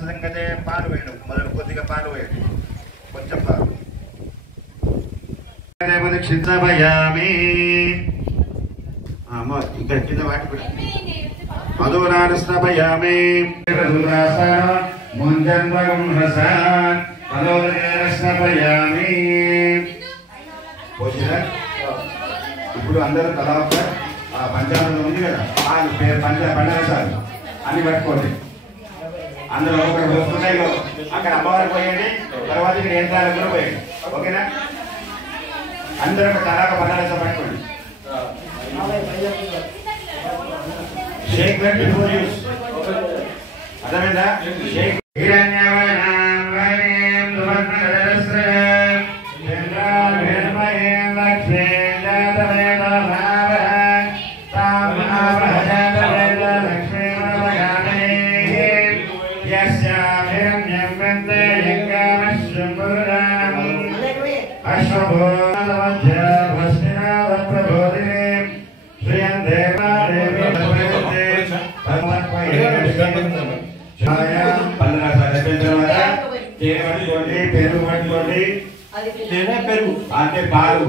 సంగతే పాలు వేయడం మొదలు కొద్దిగా పాలు వేయండి కొంచెం పాలు క్షించమయామి ఇక్కడ కింద వాటి కూడా మధురాన్ని స్థాపయామి ఇప్పుడు అందరూ తలా ఆ పంచాంగంలో ఉంది కదా పాలు పంచరసాలు అన్ని పట్టుకోండి అందులో ఒకరు వస్తున్నాయి అక్కడ అమ్మవారు పోయండి తర్వాత ఇక్కడ యంత్రాలకు కూడా పోయండి ఓకేనా అందరూ ఒక తలాక పంచరసం పట్టుకోండి షేక్ బిఫోర్ యూస్ అర్థమైందా షేక్ పెరుగు అంటే పాలు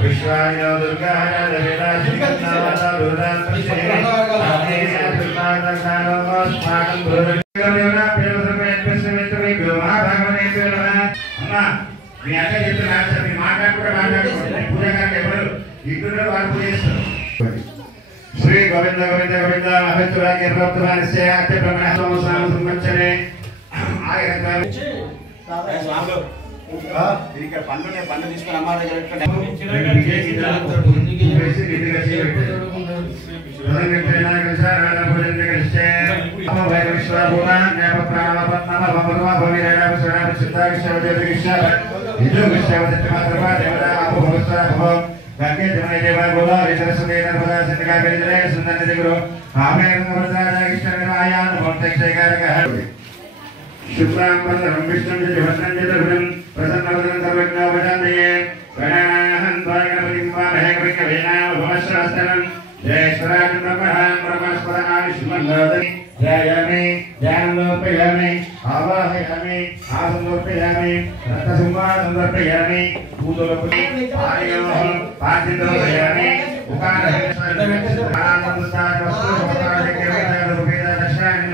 विश्वायो दुर्गाय మీ అక్క చెప్తున్నారు మీరు మాట్లాడుకుంటే పూజ గారికి ఎవరు ఇంట్లో వాళ్ళు పూజ చేస్తారు. శ్రీ గోవింద గోవింద గోవింద అభిత్తురాగి ప్రవృత్తానస్య అత్య బ్రహ్మణస్వామ సంవత్సరే ఇక్కడ పండు తీసుకుని అమ్మ దగ్గర शुक्लांबरधरं विष्णुं जगन्नाथं जगन्नाथं प्रसन्नवदनं सर्वज्ञोपशान्तये गणानाहं त्वागणपतिं वामहे कविकवीनां भवश्रवस्तनं जयेश्वराजं ब्रह्मणां ब्रह्मस्पदानां विष्णुमन्दादि जयामि ध्यानलोपयामि आवाहयामि आसन्दोपयामि रक्तसंवादन्दर्पयामि पूतोलोपयामि आर्योः पाठितोपयामि उकानहस्तादवस्तुभोगादिकेवलरूपेदर्शनानि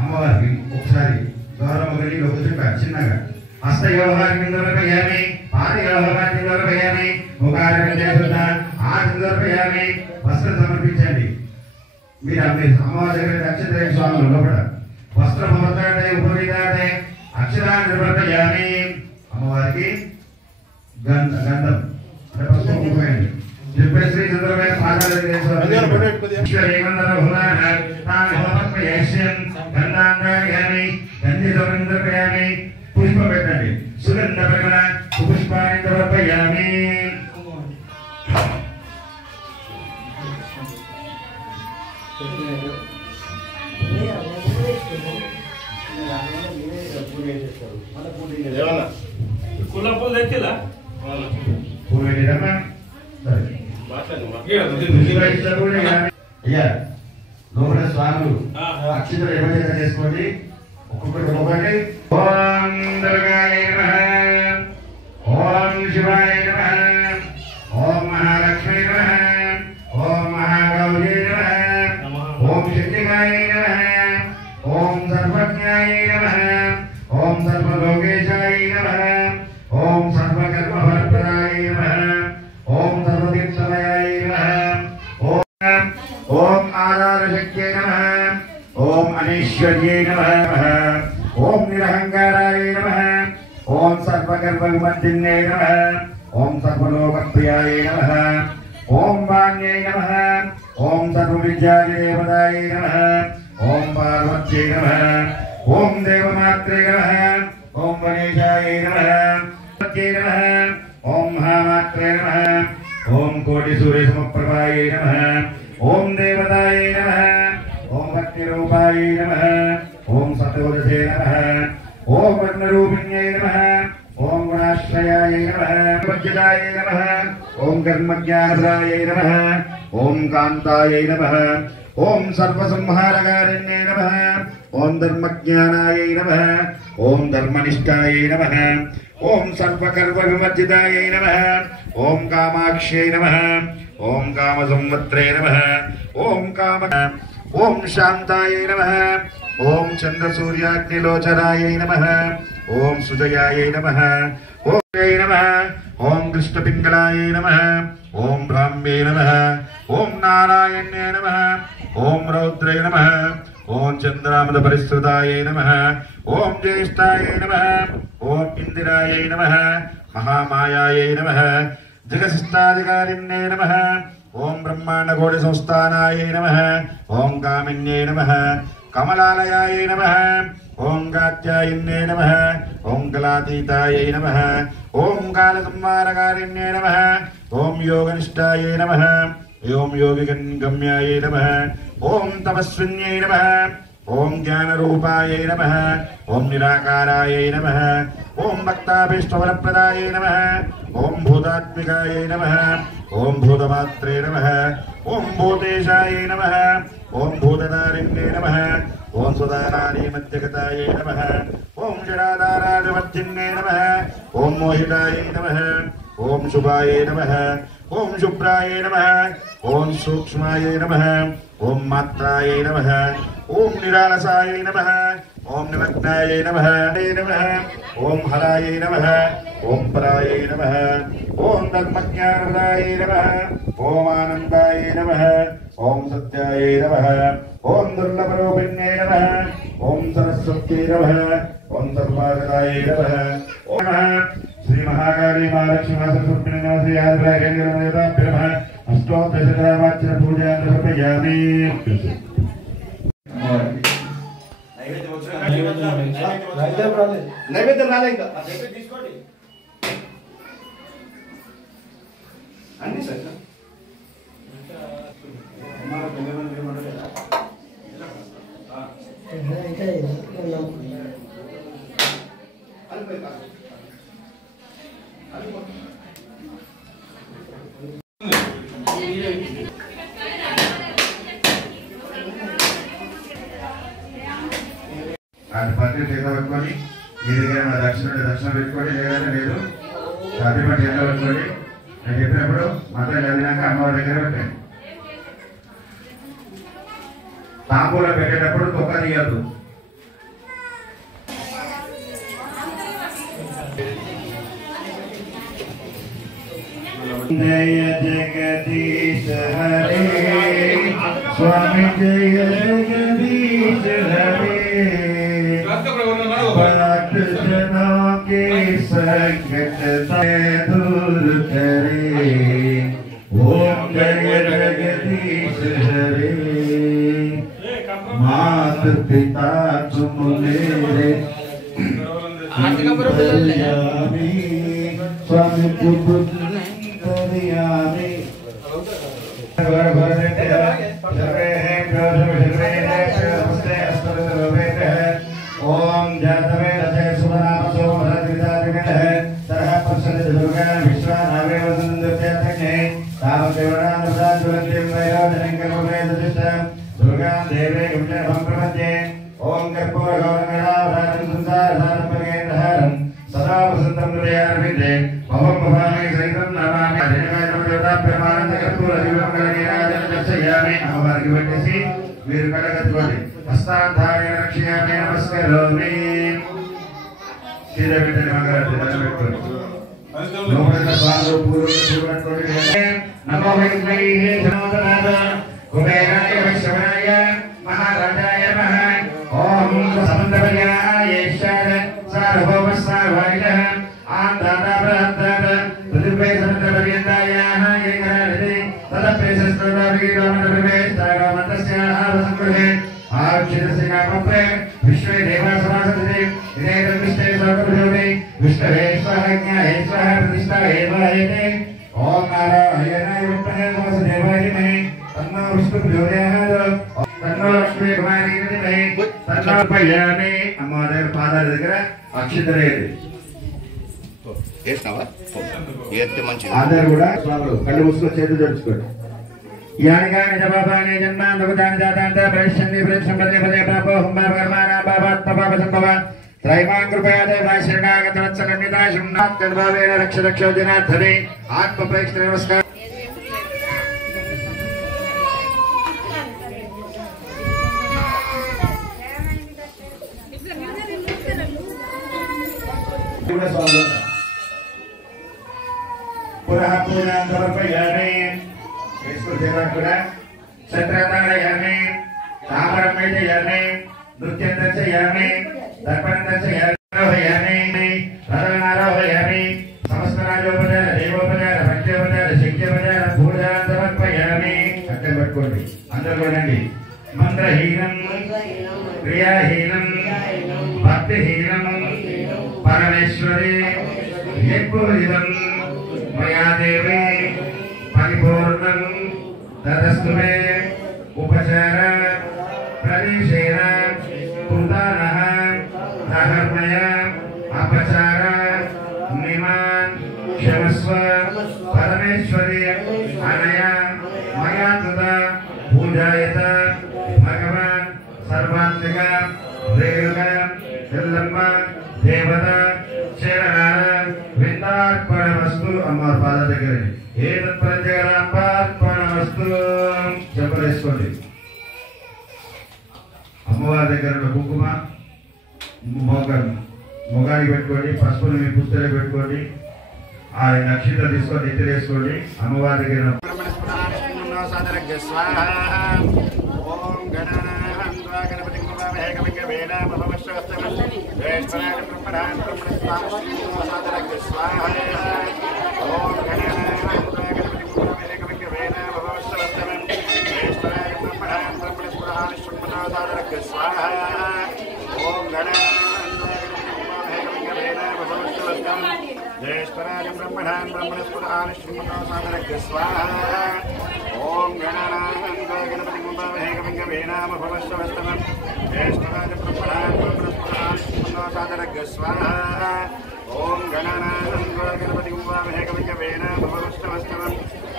అమ్మవారికి ఒకసారి గౌరవగలి లోకచుగా చిన్నగా హస్త వ్యవహారమిందరపయామి పాది వ్యవహారమిందరపయామి ముఖారక చేస్తున్న ఆనందరపయామి వస్త్రం సమర్పించండి. మీరు అమ్మవారి దగ్గర అక్షతయ స్వాములు లోపల వస్త్ర భవతాడే ఉపవిధాడే అక్షరాన్ని నిర్వర్తయామి. అమ్మవారికి గంధం పసుపు శ్రీ చంద్రమైన పాదాలు పుష్ప పెట్టండి. సుగంధ పరిమళ పుష్పాన్ని సమర్పయామి. లోపల స్వాములు అక్షతలు ఏమైనా చేసుకోండి. ఒక్కొక్కటి ఒకటి ఓం దుర్గాయ నమః, ఓం శివాయ నమః, ఓం మహాలక్ష్మీ నమః, ఓం మహాగౌరీ నమః, ఓం శక్తికాయ నమః, ఓం సర్వజ్ఞాయ నమః, ఓం సర్వలోకేశాయ నమః, ఓం సర్వకర్మఫలప్రదాయ నమః, ఓం సర్వతీర్థమయాయ నమః, ఓం ఆధారశక్త్యై నమః, ఓం అనేశ్వర్యై నమః, ఓం నిరహంకారాయ నమః, ఓం సర్వగర్భవిమర్దిన్యై నమః, ఓం సర్వలోకప్రియాయ నమః, ఓం వాణ్యై నమః, ఓం సర్వవిద్యాదేవతాయ నమః, ఓం పార్వత్యై నమః, ఓం దేవమాత్రే నమః, ఓం గణేశాయ నమః, నమః, ఓం మహామాత్రే నమః, ఓం కోటి సూర్యసమప్రభాయ నమః, ఓం దేవతాయ నమః, ఓం భక్తిరూపాయ నమః, ఓం సతోదశే నమః, ఓం వర్ణరూపిణ్యై నమః, ఓం గుణాశ్రయాయ నమః, వజ్రాయ నమః, ఓం కర్మజ్ఞానప్రదాయ నమః, ఓం కాంతాయ నమః, ఓం సర్వసంహారకారిణ్యై నమః, ఓం ధర్మజ్ఞానాయ నమః, ఓం ధర్మనిష్టాయ నమః, ఓం సర్వకర్మవిమర్జితాయ నమః, ఓం కామాక్ష్యై నమః, ఓం కామసంవత్రే నమః, ఓం కామ ఓం శాంతాయ నమః, ఓం చంద్రసూర్యాగ్నిలోచనాయ నమః, ఓం సుజయాయ నమః, ఓం నమః, ఓం కృష్ణపింగళాయ నమః, ఓం బ్రాహ్మ్యే నమః, ఓం నారాయణ్యే నమః, ఓం రౌద్రే నమః, ఓం చంద్రామద పరిశ్రుతాయ నమః, ఓం జ్యేష్ఠాయ నమః, ఓం ఇందిరాయ నమః, మహామాయాయ నమః, జగసిష్టాధికారిణ్యే నమః, ఓం బ్రహ్మాండకోటి సంస్థానాయ నమః, ఓం కామిన్యే నమః, కమలాలయాయ నమః, ఓం కాత్యాయన్యై నమః ఓం కళాతీతాయై నమః ఓం కాలసంహారకారిణ్యై నమః ఓం యోగనిష్టాయై నమః ఓం యోగిగమ్యాయై నమః ఓం తపస్విన్యై నమః ఓం జ్ఞానరూపాయై నమః ఓం నిరాకారాయై నమః ఓం భక్తాభీష్టఫలప్రదాయై నమః ఓం భూతాత్మికాయై నమః ఓం భూతమాత్రే నమః ఓం భూతేశాయై నమః ఓం భూతధారిణ్యై నమః ఓం సుధానారీమధ్యగతాయై నమః ఓం జడాధారాధిపత్యన్యై నమః ఓం మోహితాయై నమః ఓం శుభాయై నమః ఓం శుభ్రాయై నమః ఓం సూక్ష్మాయై నమః ఓం మాత్రాయై నమః ఓం నిరాలసాయై నమః ఓం నిమగ్నాయై నమః ఓం హరాయై నమః ఓం పరాయై నమః ఓం ధర్మజ్ఞానప్రదాయై నమః ఓం ఆనందాయై నమః ఓం సత్యాయై నమః ఓం దుర్లభరూపిణ్యై నమః ఓం సరస్వత్యై నమః ఓం సర్వాగతాయై నమః ఓం నమః శ్రీ మహాకాళీ మహాలక్ష్మీ సరస్వతి నమః శ్రీ ఆదిరాజేంద్రమయోదాభ్యో నమః అష్టోదశరామార్చన పూజాన్ సమర్పయామి. నైవేద్యం రాలే ఇంకా అన్ని సార్ పత్రిక చేత పట్టుకొని మీ దగ్గర మన దర్శనం పెట్టుకోండి, లేదంటే లేదు సర్టిఫికెట్ చేత పట్టుకోండి. నేను చెప్పినప్పుడు మాత్రం చదివినాక అమ్మవారి దగ్గర పెట్టండి. తాంబూలో పెట్టేటప్పుడు తొక్క తీయద్దు. జయ జగదీశ హరే స్వామి జయ జగదీశ హరే भक्त जनों के संकट दूर करे ओम जय जगदीश हरे मात पिता तुम मेरे स्वामी पुत्रियामी ओम जातवे रथे सुभनामसो भरद्विदादिगणः तरह प्रसन्न दुर्गा विश्वानावे वसुन्दत्यातज्ञे तावदेवनानुसाद्वरद्यं वयोजनङ्करोपेदशिष्टं दुर्गां देवे गुंजनभं प्रपद्ये ओम कर्पूरगौरङ्गणावधानं संसारसारम्भगेन्द्रहारं सदा वसन्तं हृदयार्पिते भवं भवामि सहितं नमामि देवताभ्यमानन्दकर्पूरदिवमङ्गलनीराजनं दर्शयामि अहमवार्गि पठ्यसि वीर कटकत्वति हस्ताधारेण रक्षयामि नमस्करोमि श्रीदेवितनि मंगलारति दर्शयतु नमोः स्वामी पूर्वपूर्वकोटि नमो वैद्यैः जनोदनाद कुबेराय वैश्रवणाय महाराजाय नमः ओम समन्तवर्याय ईश्वर सार्वभौमस्वाभाविनः आनन्दादा बृहत्ताद पृथिव्यै समन्तपर्यन्ताय एकराजते तदप्रेशस्तदाभिगमनप्रवेशतागमन्तस्याः वसङ्गृहे आक्षितस्य कामप्रे विश्वे देवासमासते इदेतद्विष्टे सर्वप्रभवे विष्णवे स्वाहा ज्ञाये स्वाहा प्रतिष्ठाये वाहेते ओम नारायणाय विद्महे वासुदेवाय धीमहि तन्नो विष्णुप्रचोदयात् तन्नो लक्ष्मी कुमारी धीमहि तन्नो प्रचोदयामि అమ్మవారి పాదాల దగ్గర అక్షింతలేది వేస్తావా ఏస్తే మంచిది అందరూ కూడా కళ్ళు మూసుకొని చేతులు జరుపుకోండి. यानिकानि च पापानि जन्मान् भवतानि जातान्त भविष्यन्ति प्रत्यक्षं पदे पदे पापो हुम्बाकर्माणां पापात्मपापसम्भव त्रैमां कृपया देवाशरणागतवत्सलन्यता शृण्णात्तद्भावेन रक्ष रक्षो जनार्दने आत्मप्रेक्ष नमस्कार पुनः पूजां समर्पयामि सेवा सत्राधारयामि ताम्रं मेलयामि नृत्यं दर्शयामि दर्पणं दर्शयामि प्रधानारोहयामि समस्तराजोपचार देवोपचार भक्त्योपचार शक्योपचार पूजां समर्पयामि अट्टे पट्टुकोंडि अंदरू कोंडि मंत्रहीनं क्रियाहीनं यत्पूजितं मया देवी परिपूर्णं तदस्तु मे उपचार प्रदेशेन कुन्दानः धर्मय अपचार निमान् क्षमस्व परमेश्वरी अनया मया तदा पूजायत भगवान् सर्वात्मिक रेणुक यल्लम्ब देवता चरण विंदार्पणमस्तु अम्मार पाद దగ్గర ఏ తత్పరజగరాంబార్పణమస్తు చెప్పలేసుకోండి. అమ్మవారి దగ్గర కుంకుమ మొగానికి పెట్టుకోండి, పసుపుని మీ పుస్తకం పెట్టుకోండి, ఆ నక్షత్రం తీసుకొని ఎత్తిరేసుకోండి. అమ్మవారి దగ్గర ज्येष्ठराज ब्रह्मणान् ब्रह्मणस्पदान् श्रीमन्नासादरग् स्वाहा ओम गणानां गणपतिं वन्दे गणपतिं भवश्रवस्तमं ज्येष्ठराज ब्रह्मणान् ब्रह्मणस्पदान् श्रीमन्नासादरग् स्वाहा ओम गणानां गणपतिं वन्दे गणपतिं भवश्रवस्तमं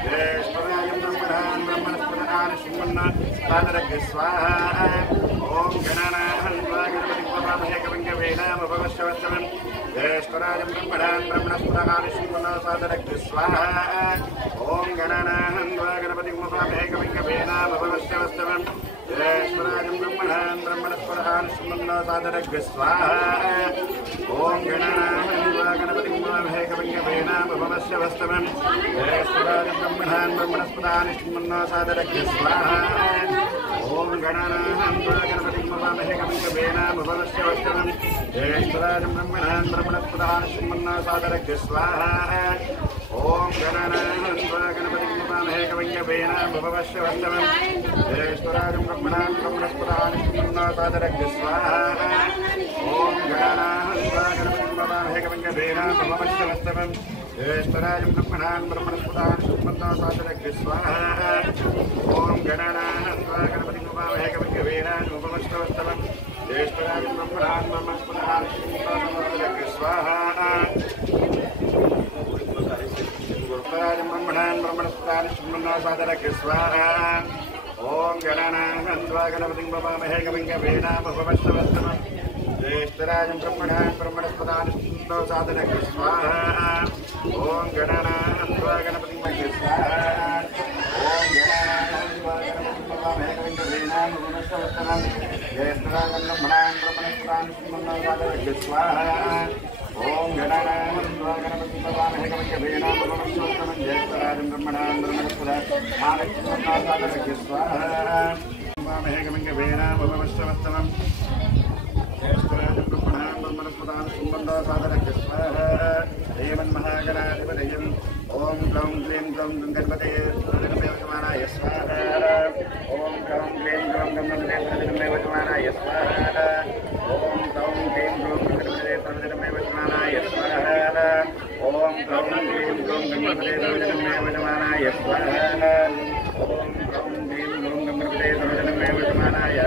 ज्येष्ठराज ब्रह्मणान् ब्रह्मणस्पदान् श्रीमन्नासादरग् स्वाहा ओम गणानां गणपतिं वन्दे गणपतिं भवश्रवस्तमं ज्येष्ठराज ब्रह्मणान् ब्रह्मणस्पदान् श्रीमन्नासादरग् स्वाहा ओम गणानां गणपतिं वन्दे गणपतिं भवश्रवस्तमं ज्येष्ठराज ब्रह्मणान् ब्रह्मणस्पदान् श्रीमन्नासादरग् स्वाहा ओम गणानां गणपतिं वन्दे गणपतिं भवश्रवस्तमं ज्येष्ठराज ब्रह्मणान् ब्रह्मणस्पदान् श्रीमन्नासादरग् स्वाहा ओम गणानां गणपतिं वन्दे गणपतिं भवश्रवस्तमं ज्येष्ठराज ब्रह्मणान् ब्रह्मणस्पदान् श्रीमन्नासादरग् स्वाहा ओम गणानां गणपतिं वन्दे गणपतिं भवश्रवस्तमं ज्येष्ठराज ब्रह्मणान् ब्रह्मणस्पदान् श्रीमन्नासादरग् स्वाहा ओम गणानां गणपतिं वन्दे गणपतिं भवश्रवस्तमं ज्येष्ठराज ब्रह्मणान् ब्रह्मणस्पदान् श्रीमन्नासादरग् स्वाहा ओम गणानां गणपतिं वन्दे गणपतिं भवश्रवस्तमं ज्येष्ठराज ब्रह्मणान् ब्रह्मणस्पदान् श्रीमन्नासादरग् स्वाहा ज्येष्ठराज ब्रह्मणान् ब्रह्मणस्पदान् श्रीमन्नासादरग् स्वाहा ओम गणानां गणपतिं वन्दे गणपतिं भवश्रवस्तमं ज्येष्ठराज ब्रह्मणान् ब्रह्मणस्पदान् श्रीमन्नासादरग् स्वाहा ओम गणानां गणपतिं वन्दे स्वाहा ओम गणानां गणपतिं भवश्रवस्तमं ज्येष्ठराज ब्रह्मणान् ब्रह्मणस्पदान् श्रीमन्नासादरग् स्वाहा ओम गणानां गणपतिं वन्दे गणपतिं भवश्रवस्तमं ज्येष्ठराज ब्रह्मणान् ब्रह्मणस्पदान् श्रीमन्नासादरग् स्वाहा वन्दे गणपतिं भवश्रवस्तमं ज्येष्ठराज ब्रह्मणान् ब्रह्मणस्पदान् श्रीमन्नासादरग् स्वाहा देवन्महागणाधिपतये ओम ग्लौं क्लीं ग्लौं गणपतये सर्वजनमेवचमानाय स्वाहा ओम ग्लौं क्लीं ग्लौं गणपतये सर्वजनमेवचमानाय स्वाहा ओम ग्लौं क्लीं ग्लौं गणपतये सर्वजनमेवचमानाय स्वाहा ओम ग्लौं क्लीं ग्लौं गणपतये सर्वजनमेवचमानाय स्वाहा ओम ग्लौं क्लीं ग्लौं गणपतये सर्वजनमेवचमानाय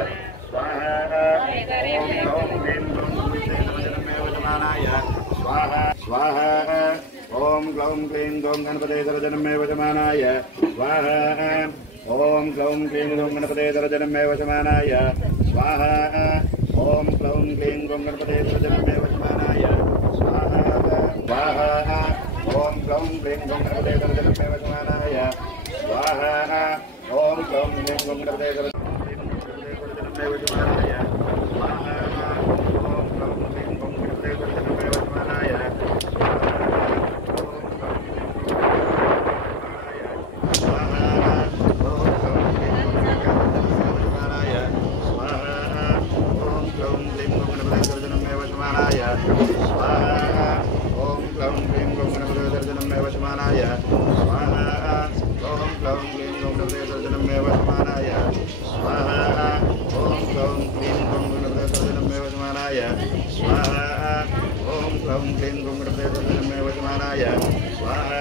स्वाहा ओम ग्लौं क्लीं ग्लौं गणपतये सर्वजनमेवचमानाय स्वाहा स्वाहा ओम ग्लौं क्लीं ग्लौं गणपतये सर्वजनमेवचमानाय स्वाहा ओम ग्लौं क्लीं ग्लौं गणपतये सर्वजनमेवचमानाय स्वाहा ओम ग्लौं क्लीं ग्लौं गणपतये सर्वजनमेवचमानाय स्वाहा स्वाहा ओम ग्लौं क्लीं ग्लौं गणपतये सर्वजनमेवचमानाय स्वाहा ओम ग्लौं क्लीं ग्लौं गणपतये सर्वजनमेवचमानाय स्वाहा ओम ग्लौं क्लीं ग्लौं गणपतये सर्वजनमेवचमानाय स्वाहा ओम ग्लौं क्लीं ग्लौं गणपतये सर्वजनमेवचमानाय स्वाहा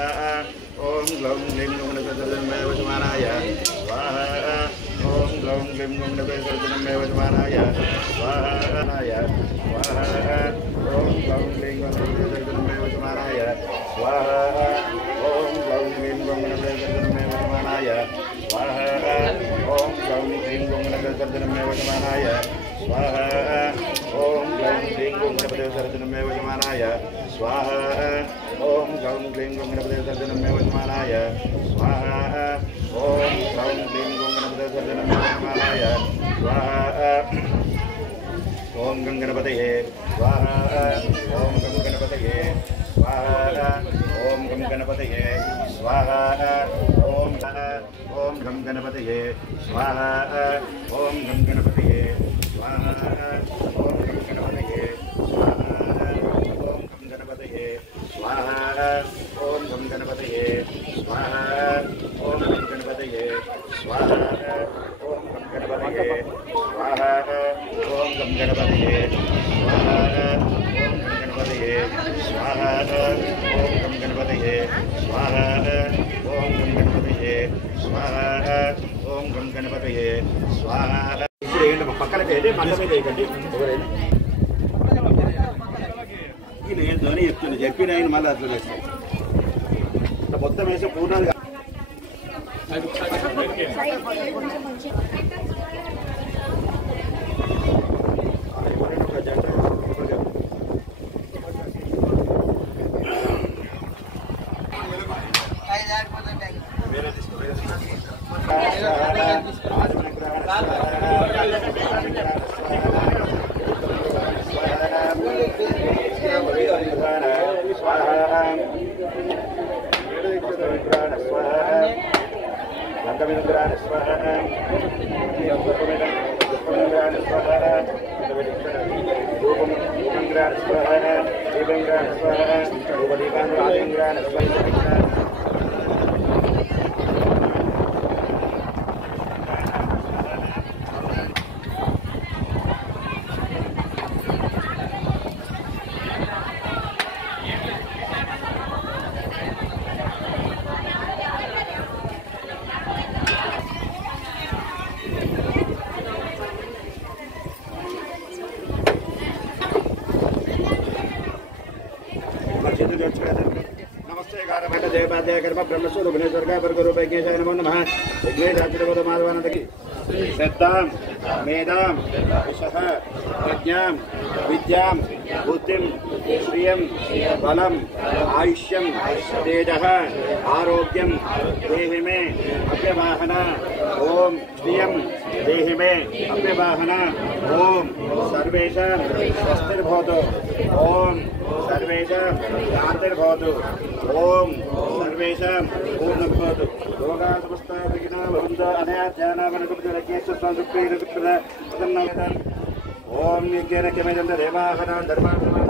ओम ग्लौं ग्लीं गणपतये वशमानाय स्वाहा ओम ग्लौं ग्लीं गणपतये वशमानाय स्वाहा स्वाहा ओम ग्लौं ग्लीं गणपतये वशमानाय स्वाहा ओम ग्लौं ग्लीं गणपतये वशमानाय स्वाहा ओम ग्लौं ग्लीं गणपतये वशमानाय स्वाहा ओम ग्लौं ग्लीं गणपतये वशमानाय स्वाहा ओम ग्लौं ग्लीं गणपतये वशमानाय स्वाहा ओम ग्लौं ग्लीं गणपतये वशमानाय स्वाहा ओम गणपतये स्वाहा ओम गणपतये स्वाहा ओम गणपतये स्वाहा ओम गणपतये स्वाहा ओम गणपतये स्वाहा ओम गणपतये स्वाहा ओम गणपतये स्वाहा ओम गणपतये स्वाहा ओम गणपतये स्वाहा ओम गणपतये स्वाहा ओम गणपतये स्वाहा ओम गणपतये स्वाहा ओम गणपतये स्वाहा ఇప్పుడు ఏంటి పక్కన పెట్టి మంట మీద వేయకండి ఎవరైనా నేను ధ్వని చెప్తున్నా చెప్పిన ఆయన మళ్ళీ అట్లా వేస్తాను ఇట్లా మొత్తం వేసి పూర్ణంగా नमस्ते गारभट जयपाद्य कर्म ब्रह्मस्वरूप स्वर्ग वर्गरूप यज्ञेशाय नमो नमः यज्ञेशाच्युत माधवानंदकी श्रद्धां मेधां विशः प्रज्ञां विद्यां बुद्धिं श्रियं बलम् आयुष्यं तेजः आरोग्यं देहि मे अभ्यवाहन ओम श्रियं देहि मे अभ्यवाहन ओम सर्वेषां स्वस्तिर्भवतु ओम सर्वेषां शान्तिर्भवतु ओम सर्वेषां पूर्णं भवतु योगा समस्ता विघ्ना भवन्तु अनया ध्यानावनकुब्जरज्ञेषु संसुप्तिरुक्तप्रसन्नवतन् ओम नित्येन किमेदं देवाहना धर्मार्थमान्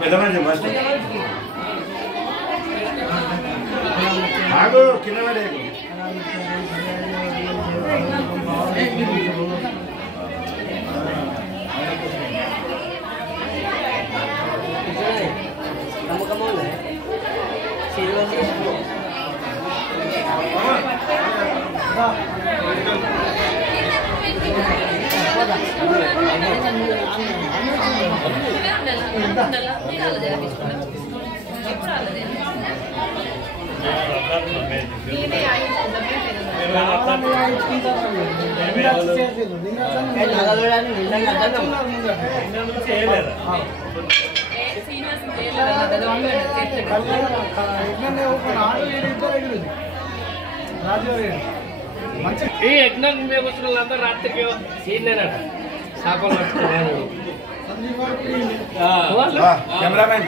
పెద్ద మనిషి ఫస్ట్ ఆగు కింద పడేకు ఈ యజ్ఞం మేము వచ్చిన వాళ్ళందరూ రాత్రికి సీనియర్ చేపలు పట్టుకున్నాను కెమెరామెన్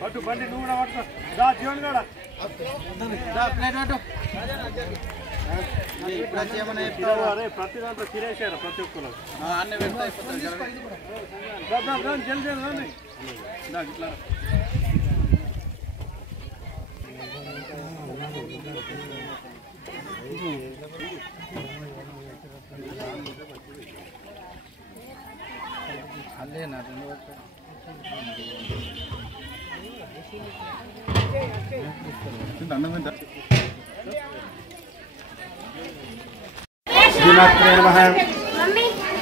పట్టు బండి నువ్వు కూడా పట్టు దా జీవన్ కూడా ప్లేట్ పట్టు ప్రతి దాంట్లో తినేసారు ప్రతి ఒక్కరు అన్నీ పెడతాయి జల్దీ రండి ఇట్లా అల్లేనా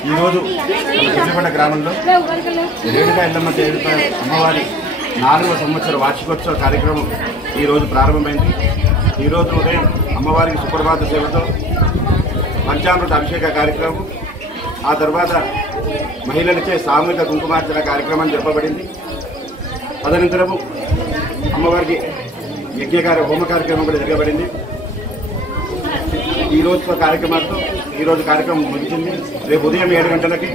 ఈరోజు గుజ్జిపేట గ్రామంలో రేణుకా ఎల్లమ్మ దేవత అమ్మవారి 4వ సంవత్సర వార్షికోత్సవ కార్యక్రమం ఈరోజు ప్రారంభమైంది. ఈరోజు ఉదయం అమ్మవారికి సుప్రభాత సేవతో పంచామృత అభిషేక కార్యక్రమం, ఆ తర్వాత మహిళలచే సామూహిక కుంకుమార్చన కార్యక్రమం జరపబడింది. తదనంతరము అమ్మవారికి హోమ కార్యక్రమం కూడా జరగబడింది. ఈ రోజు కార్యక్రమాలతో ఈరోజు కార్యక్రమం ముగిసింది. రేపు ఉదయం 7 గంటలకి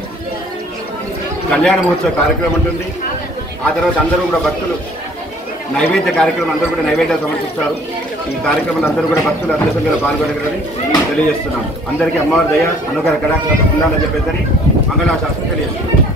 కళ్యాణ మహోత్సవ కార్యక్రమం ఉంటుంది. ఆ తర్వాత అందరూ కూడా భక్తులు నైవేద్య కార్యక్రమం అందరూ కూడా నైవేద్యాలు సమర్పిస్తారు. ఈ కార్యక్రమంలో అందరూ కూడా భక్తులు అందరి సంఖ్యలో పాల్గొనగలని తెలియజేస్తున్నాం. అందరికీ అమ్మవారి దయ అనుగ్రహ కళాశాల ఉండాలని చెప్పేసి మంగళాశాస్త్రం తెలియజేస్తున్నాం.